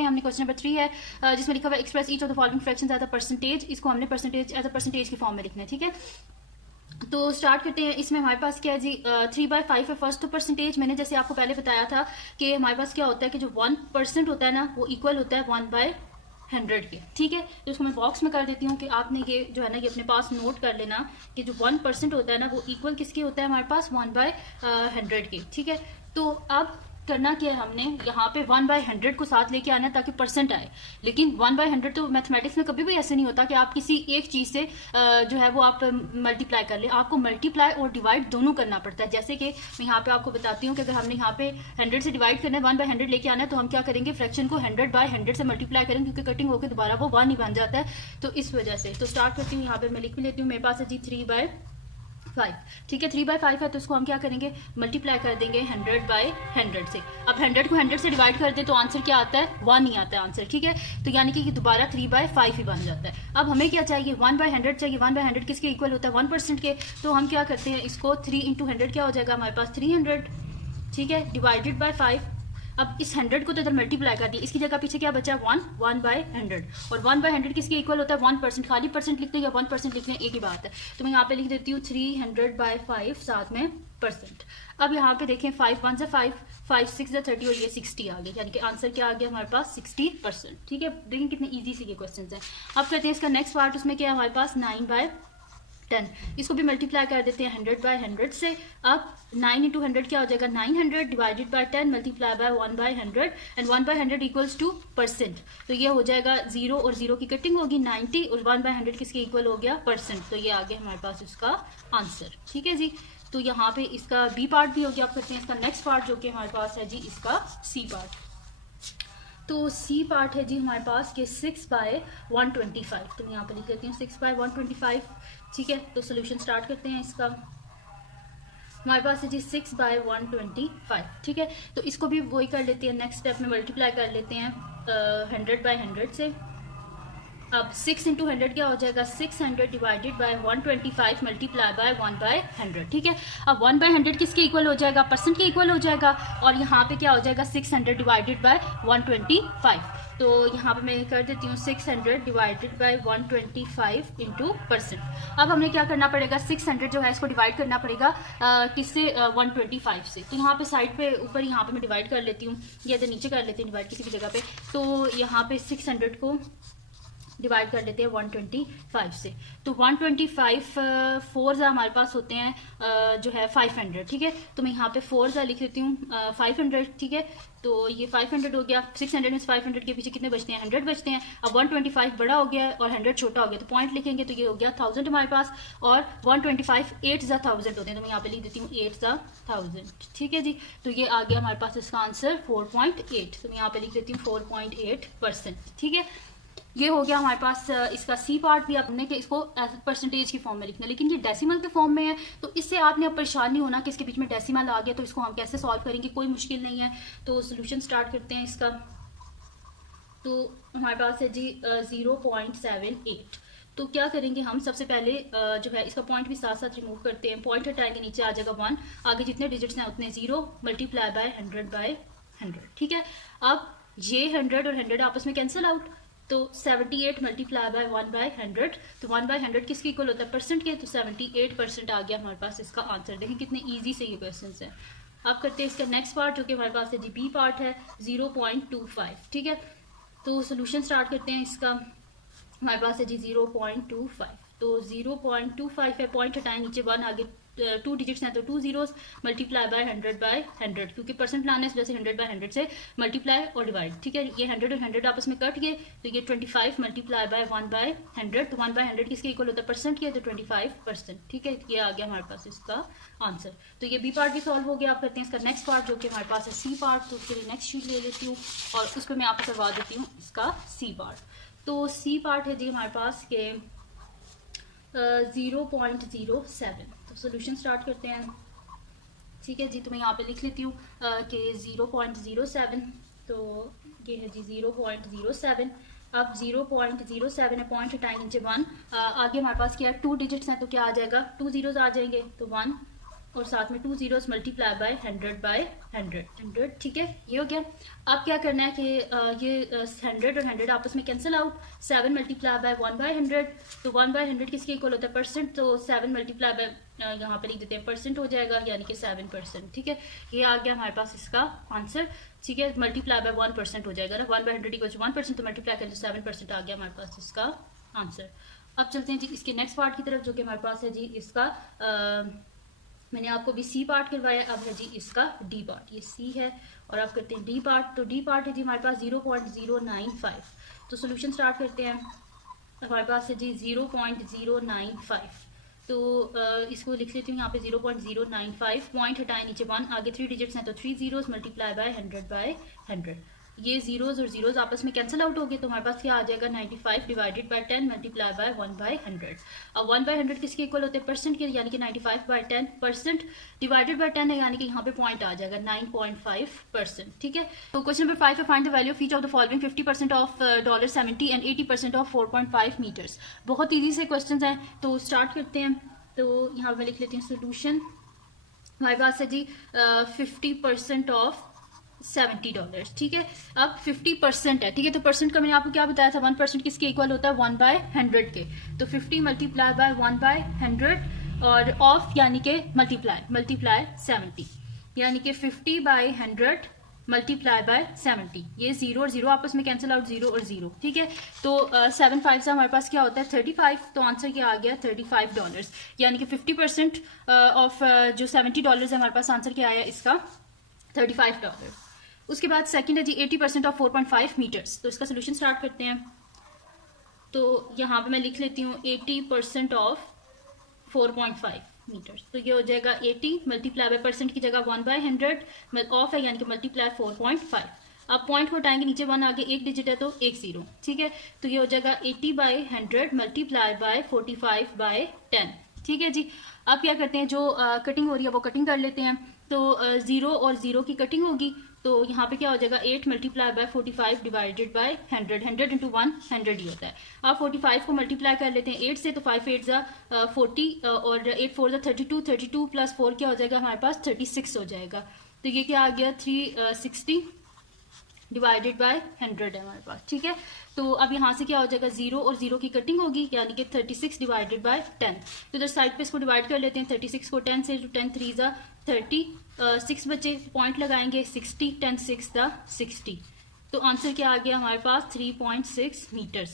हमने question number 3 है जिसमें लिखा हुआ express each of the following fractions as a percentage. इसको हमने परसेंटेज एज अ परसेंटेज की फॉर्म में लिखना है, ठीक है। तो स्टार्ट करते हैं। इसमें हमारे पास क्या है जी, 3/5 है फर्स्ट। तो परसेंटेज मैंने जैसे आपको पहले बताया था कि हमारे पास क्या होता है कि जो 1% होता है ना वो इक्वल होता है 1/100 के, ठीक है। तो इसको मैं बॉक्स में कर देती हूँ कि आपने ये जो है ना ये अपने पास नोट कर लेना कि जो 1% होता है ना वो इक्वल किसके होता है हमारे पास 1/100 के, ठीक है। तो अब करना क्या है, हमने यहाँ पे 1/100 को साथ लेके आना है ताकि परसेंट आए। लेकिन 1/100 तो मैथमेटिक्स में कभी भी ऐसे नहीं होता कि आप किसी एक चीज़ से जो है वो आप मल्टीप्लाई कर ले। आपको मल्टीप्लाई और डिवाइड दोनों करना पड़ता है। जैसे कि मैं यहाँ पे आपको बताती हूँ कि अगर हमने यहाँ पे 100 से डिवाइड करना है, 1/100 लेके आना है, तो हम क्या करेंगे, फ्रैक्शन को 100/100 से मल्टीप्लाई करेंगे क्योंकि कटिंग होकर दोबारा वो 1 ही बन जाता है। तो इस वजह से तो स्टार्ट करती हूँ, यहाँ पे मैं लिख भी लेती हूँ। मेरे पास है जी 3/5, ठीक है। 3/5 है तो इसको हम क्या करेंगे, मल्टीप्लाई कर देंगे 100/100 से। अब 100 को 100 से डिवाइड कर दे तो आंसर क्या आता है, 1 ही आता है आंसर, ठीक है। तो यानी कि दोबारा 3/5 ही बन जाता है। अब हमें क्या चाहिए, 1/100 चाहिए। 1/100 किसके इक्वल होता है, 1% के। तो हम क्या करते हैं, इसको 3 × 100 क्या हो जाएगा हमारे पास 300, ठीक है, डिवाइडेड बाय 5। अब इस 100 को तो इधर मल्टीप्लाई कर दिया, इसकी जगह पीछे क्या बचा, 1/100। और 1/100 किसके इक्वल होता है 1%। खाली परसेंट लिखते हैं या 1% लिखते हैं एक ही बात है। तो मैं यहाँ पे लिख देती हूँ 300/5 साथ में परसेंट। अब यहाँ पे देखें 5 1 से 5, 5 6 30 और ये 60 आ गया, यानी कि आंसर क्या आ गया हमारे पास 60%, ठीक है। देखें कितने ईजी से ये क्वेश्चन है। अब करते हैं इसका नेक्स्ट पार्ट। उसमें क्या है हमारे पास 9/10। इसको भी मल्टीप्लाई कर देते हैं 100/100 से। अब 9 × 100 क्या हो जाएगा 900 divided by 10 multiply bye 1/100 and 1/100 equals two percent. तो ये हो जाएगा 0 और 0 की कटिंग होगी 90 और 1/100 किसके इक्वल हो गया परसेंट। तो ये आ गया हमारे पास इसका आंसर, ठीक है जी। तो यहाँ पे इसका बी पार्ट भी हो गया। आप करते हैं इसका नेक्स्ट पार्ट जो कि हमारे पास है जी इसका सी पार्ट। तो सी पार्ट है जी हमारे पास कि 6/125। तो मैं यहाँ पे लिख देती हूँ 6/125, ठीक है। तो सोल्यूशन स्टार्ट करते हैं इसका। हमारे पास है जी 6/125, ठीक है। तो इसको भी वही कर लेते हैं, नेक्स्ट स्टेप में मल्टीप्लाई कर लेते हैं 100/100 से। अब 6 × 100 क्या हो जाएगा 600 डिवाइडेड बाय 125 मल्टीप्लाई बाय 1/100, ठीक है। अब 1/100 किसके इक्वल हो जाएगा, परसेंट के इक्वल हो जाएगा। और यहाँ पे क्या हो जाएगा 600 डिवाइडेड बाय 125। तो यहाँ पे मैं कर देती हूँ 600 डिवाइडेड बाय 125 इंटू परसेंट। अब हमें क्या करना पड़ेगा, 600 जो है इसको डिवाइड करना पड़ेगा किससे 125 से। तो यहाँ पे साइड पे ऊपर यहाँ पे मैं डिवाइड कर लेती हूँ, या इधर नीचे कर लेती हूँ डिवाइड किसी भी जगह पे। तो यहाँ पे 600 को डिवाइड कर लेते हैं 125 से। तो 125 4 हमारे पास होते हैं जो है 500, ठीक है। तो मैं यहाँ पे 4 लिख देती हूँ 500, ठीक है। तो ये 500 हो गया। 600 में से 500 के पीछे कितने बचते हैं 100 बचते हैं। अब 125 बड़ा हो गया और 100 छोटा हो गया, तो पॉइंट लिखेंगे तो ये हो गया 1000 हमारे पास। और 125 8,000 होते हैं, तो मैं यहाँ पे लिख देती हूँ 8,000, ठीक है जी। तो ये आ गया हमारे पास इसका आंसर 4.8। तो मैं यहाँ पे लिख देती हूँ 4.8%, ठीक है। ये हो गया हमारे पास इसका सी पार्ट भी। आपने कि इसको परसेंटेज की फॉर्म में लिखना है, लेकिन ये डेसिमल के फॉर्म में है तो इससे आपने अब परेशान नहीं होना कि इसके बीच में डेसिमल आ गया तो इसको हम कैसे सॉल्व करेंगे, कोई मुश्किल नहीं है। तो सोल्यूशन स्टार्ट करते हैं इसका। तो हमारे पास है जी 0.78। तो क्या करेंगे हम, सबसे पहले जो है इसका पॉइंट भी साथ साथ रिमूव करते हैं। पॉइंट हटाएंगे, नीचे आ जाएगा 1, आगे जितने डिजिट्स हैं उतने 0 मल्टीप्लाई बाय 100/100, ठीक है। अब ये 100 और 100 आपस में कैंसिल आउट, तो 78 मल्टीप्लाई बाय 1/100। तो 1/100 किसके इक्वल होता है परसेंट के, तो 78% आ गया हमारे पास इसका आंसर। देखें कितने इजी से ये क्वेश्चन है। अब करते हैं इसका नेक्स्ट पार्ट जो कि हमारे पास है जी बी पार्ट है 0.25, ठीक है। तो सोल्यूशन स्टार्ट करते हैं इसका। हमारे पास है जी 0.25। तो 0.25 है, पॉइंट हटाएं, नीचे 1, आगे 2 डिजिट्स हैं तो 2 zeros मल्टीप्लाई बाय 100/100, क्योंकि परसेंट लाना है इस वजह से 100/100 से मल्टीप्लाई और डिवाइड, ठीक है। ये 100 और 100 आपस में कट गए, तो ये 25 मल्टीप्लाई बाय 1/100। तो 1/100 किसके इक्वल होता है परसेंट के, तो 25%, ठीक है। ये आ गया हमारे पास इसका आंसर। तो ये बी पार्ट भी सॉल्व हो गया। आप करते हैं इसका नेक्स्ट पार्ट जो कि हमारे पास है सी पार्ट। तो उसके लिए नेक्स्ट शीट ले लेती हूँ और उस पर मैं आपको करवा देती हूँ इसका सी पार्ट। तो सी पार्ट है जी हमारे पास के 0.07। तो सोल्यूशन स्टार्ट करते हैं, ठीक है जी। तो मैं यहाँ पे लिख लेती हूँ कि 0.07। तो ये है जी 0.07। अब 0.07 है, पॉइंट हटाएंगे नीचे 1, आगे हमारे पास क्या है 2 डिजिट्स हैं तो क्या आ जाएगा 2 zeros आ जाएंगे, तो 1 और साथ में 2 zeros मल्टीप्लाई बाय 100 बाय 100, ठीक है, ये हो गया। अब क्या करना है कि ये 100 और 100 आपस में cancel out, 7 multiply by 1 by 100, तो 1 बाय 100 किसके इक्वल होता है परसेंट, तो 7 मल्टीप्लाई बाय यहाँ पे लिख देते हैं परसेंट हो जाएगा, यानी कि 7%, ठीक है, ये आ गया हमारे पास इसका आंसर, ठीक है, मल्टीप्लाई बाय 1% हो जाएगा ना, 1 बाय 100 इक्वल 1%, तो मल्टीप्लाई करें तो 7% आ गया हमारे पास इसका आंसर। अब चलते हैं जी इसके नेक्स्ट पार्ट की तरफ, जो कि हमारे पास है जी इसका मैंने आपको भी सी पार्ट करवाया, अब है जी इसका डी पार्ट, ये सी है और आप करते हैं डी पार्ट, तो डी पार्ट है जी हमारे पास 0.095, तो सोल्यूशन स्टार्ट करते हैं। हमारे पास है जी 0.095, तो इसको लिख लेती हूँ यहाँ पे 0.095, पॉइंट हटाए नीचे 1, आगे 3 डिजिट्स हैं तो 3 zeros मल्टीप्लाई बाय 100 बाय 100, ये जीरोज और जीरोज आपस में कैंसिल आउट हो गए, तो हमारे पास क्या आ जाएगा 95 divided by 10 multiply by 1 by 100। अब 1 बाय 100 किसके इक्वल होते हैं परसेंट के, यानी कि 95 बाय 10 परसेंट डिवाइडेड बाय 10 है, यानी कि यहाँ पे पॉइंट आ जाएगा 9.5%, ठीक है। तो क्वेश्चन नंबर 5 है, find the value of each of the following 50% of $70 and 80% of 4.5 meters. बहुत ईजी से क्वेश्चन हैं, तो स्टार्ट करते हैं। तो यहाँ पे लिख लेती हूँ सोल्यूशन, हमारे पास है जी 50% ऑफ $70, ठीक है। अब 50% है, ठीक है, तो परसेंट का मैंने आपको क्या बताया था, 1% किसके इक्वल होता है 1 बाय 100 के, तो 50 मल्टीप्लाई बाय 1 बाय 100 और ऑफ यानी कि मल्टीप्लाई 70, यानी कि 50 बाय 100 मल्टीप्लाई बाय 70, ये 0 और 0 आपस में कैंसिल आउट, 0 और 0, ठीक है। तो 7 5 से हमारे पास क्या होता है 35, तो आंसर क्या आ गया $35, यानी कि 50% ऑफ जो $70 है हमारे पास आंसर क्या आया इसका $35। उसके बाद सेकंड है जी 80% ऑफ 4.5 मीटर्स, तो इसका सोल्यूशन स्टार्ट करते हैं। तो यहाँ पे मैं लिख लेती हूँ 80% ऑफ 4.5 मीटर्स, तो ये हो जाएगा 80 मल्टीप्लाई बाय परसेंट की जगह 1 बाय 100 ऑफ है, यानी कि मल्टीप्लाई 4.5। अब पॉइंट को हटाएंगे, नीचे 1 आगे एक डिजिट है तो एक 0, ठीक है, तो ये हो जाएगा 80 बाय 100 मल्टीप्लाई बाय 45 बाय 10, ठीक है जी। अब क्या करते हैं, जो कटिंग हो रही है वो कटिंग कर लेते हैं, तो 0 और 0 की कटिंग होगी, तो यहाँ पे क्या हो जाएगा 8 multiply by 45 divided by 100, 100 into 1 100 ही होता है। आप 45 को मल्टीप्लाई कर लेते हैं 8 से, तो 5 8 जा 40 और 8 4 जा 32, 32 प्लस 4 क्या हो जाएगा हमारे पास 36 हो जाएगा, तो ये क्या आ गया 360 डिवाइडेड बाय 100 है हमारे पास, ठीक है। तो अब यहाँ से क्या हो जाएगा 0 और 0 की कटिंग होगी, यानी कि 36 डिवाइडेड बाय 10, तो इधर साइड पे इसको डिवाइड कर लेते हैं, 36 को 10 से, 10 3 जा 30, 6 बचे, पॉइंट लगाएंगे 60, 10 6 जा 60, तो आंसर क्या आ गया हमारे पास 3.6 मीटर्स।